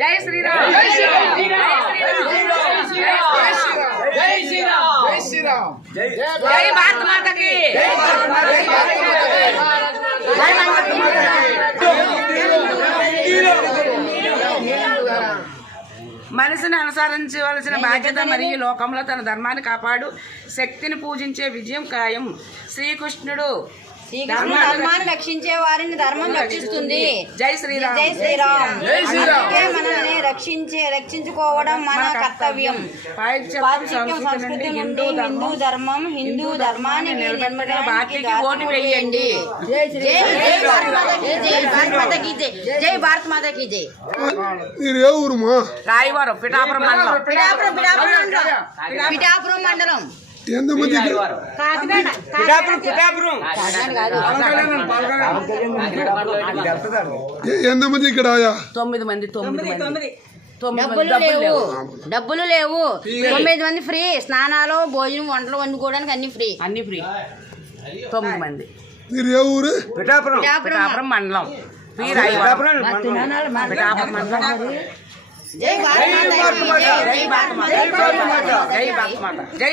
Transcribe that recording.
జై శ్రీరామ్ జై శ్రీరామ్ జై శ్రీరామ్ జై శ్రీరామ్ జై భారత మాతకి జై భారత మాతకి జై భారత మాతకి మనిషిని అనుసరించవలసిన బాధ్యత మరియు లోకంలో తన ధర్మాన్ని కాపాడు శక్తిని పూజించే విజయం ఖాయం. శ్రీకృష్ణుడు ధర్మాన్ని రక్షించే వారిని ధర్మం రక్షిస్తుంది. జై శ్రీరామ్ జై శ్రీరామ్. మనల్ని రక్షించుకోవడం మన కర్తవ్యం. సంస్కృతి నుండి హిందూ ధర్మాన్ని నిలబెట్టిన పార్టీకి ఓటు వేయండి. జై భారత మాతకి జై. రాయవరం పిఠాపురం మండలం. పిఠాపురం మండలం. ఎంతమంది ఇక్కడ? 9 మంది. డబ్బులు లేవు. 9 మంది ఫ్రీ. స్నానాలు, భోజనం, వంటలు వండుకోవడానికి అన్ని ఫ్రీ. 9 మంది. మీరు ఏ ఊరు? పిఠాపురం మండలం. పిఠాపురం మండలం. జై భారత మాత. జై భారత మాత. జై